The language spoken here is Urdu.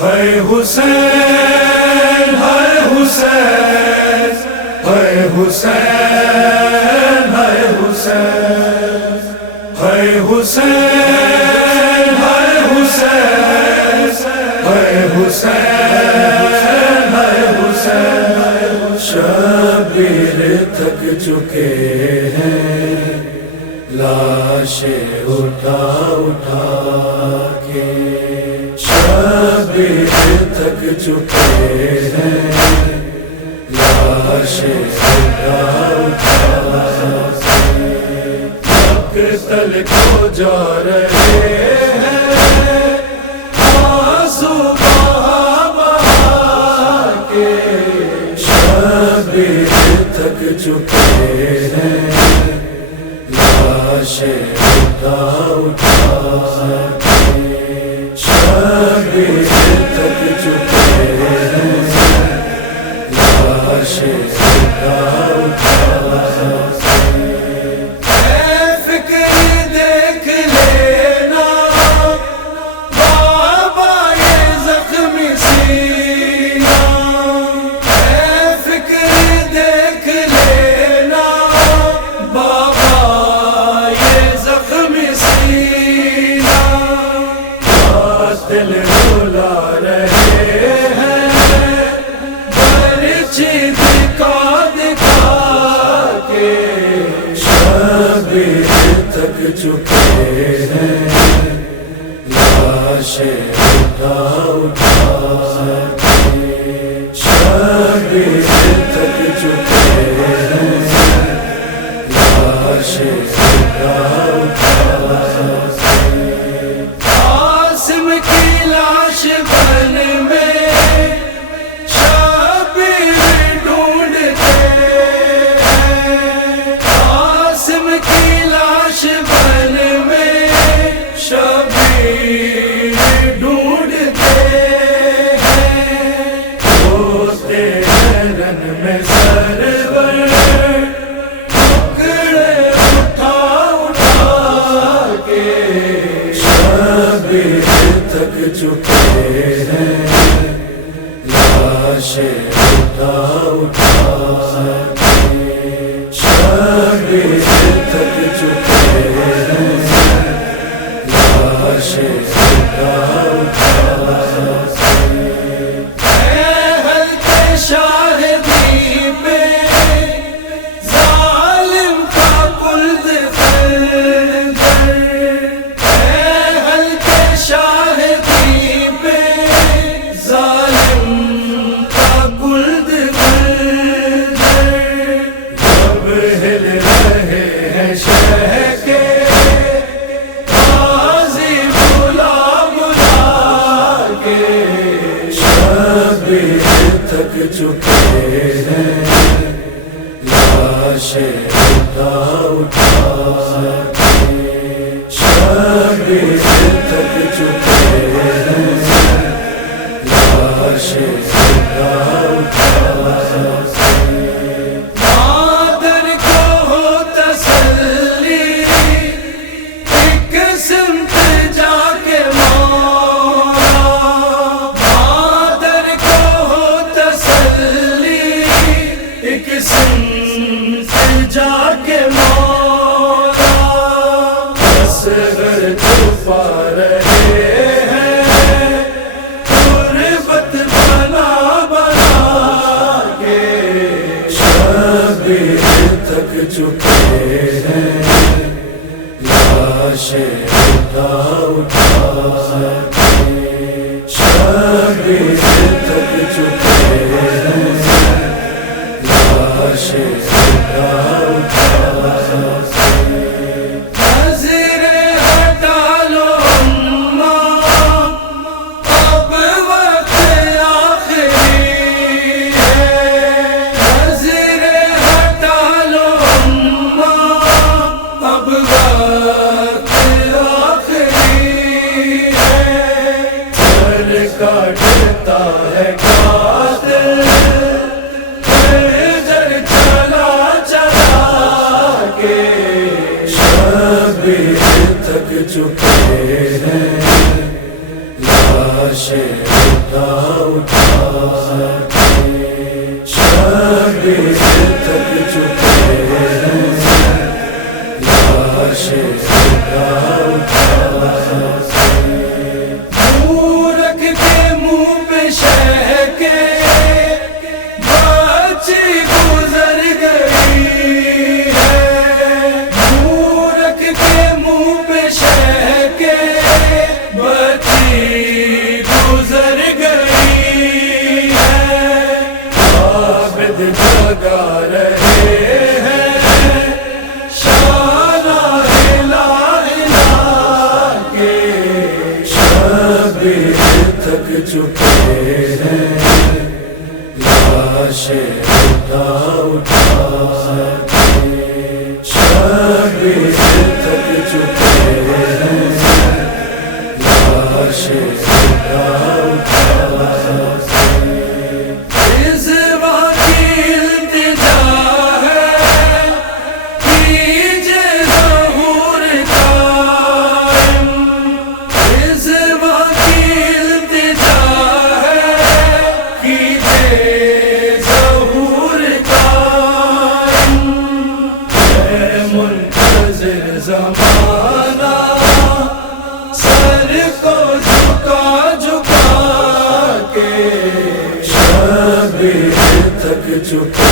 ہے حسین ہے حسین ہے حسین ہے حسین ہے حسین ہے حسین ہے حسین ہے حسین شبیر تک چکے ہیں لاشیں اٹھا اٹھا کے شبیر تک چکے ہیں لاشیں اٹھا اٹھا کے مقتل کو جا رہے ہیں آنسو بہا بہا کے شبیر تک چکے ہیں لاشیں اٹھا اٹھا کے شبیر تک چکے ہیں لاشیں اٹھا اٹھا کے اے فکر دیکھ لینا بابا یہ زخمی سینہ اے فکر دیکھ لینا بابا دل رولا رہے ہیں برچی دکھا دکھا کے شبیر تک چکے ہیں لاشیں اٹھا اٹھا کے شبیر تک چکے ہیں لاشیں اٹھا اٹھا کی لاش بن میں شبیر ڈھونڈتے ہیں قاسم کی لاش بن میں شبیر ڈھونڈتے ہیں ہوتے ہیں رن میں سرور ٹکڑے اٹھا اٹھا کے شبیر تک چکے ہیں لاشیں اٹھا اٹھا کے شبیر تک چکے ہیں لاشیں اٹھا اٹھا کے اے حلقے شاہدی پہ ظالم کا خلد خنجر اے حلقے شاہدی پہ ظالم کا خلد خنجر جب ہل رہے ہیں شہ کے غازی بلا بلا کے شبیر تک چکے ہیں لاشیں اٹھا اٹھا کے شبیر تک چکے ہیں لاشیں اٹھا اٹھا کے مادر کو ہو تسلی ایک سمت جا کے مولا مادر کو ہو تسلی ایک سمت جا کے مولا اصغر چھپا رہے ہیں غربت بنا بنا کے شبیر تک چکے ہیں لاشیں اٹھا اٹھا کے شبیر تک چکے ہیں لاشیں اٹھا اٹھا کے نظریں ہٹا لو اماں اب وقت آخری ہے نظریں ہٹا لو اماں اب وقت آخری ہے سر کاٹتا ہے قاتل چلا چلا کے شبیر تک چکے ہیں لاشیں اٹھا اٹھا کے شبیر تک چکے ہیں، لاشیں اٹھا اٹھا کے منہ رکھ کے منہ پہ شہ کے بچی گزر گئی ہے، منہ رکھ کے منہ پہ شہ کے بچی گزر گئی ہے، عابد جگا رہے ہیں شانہ ہلا ہلا کے، شبیر تک چکے ہیں، لاشیں اٹھا اٹھا کے شبیر تک چکے ہیں، لاشیں اٹھا اٹھا کے اس وقت کی التجا ہے، کیجئے ظہور قائم، اس وقت کی التجا ہے، کیجئے ظہور قائم، اے منتظر زمانہ سر کو جھکا جھکا کے، شبیر تک چکے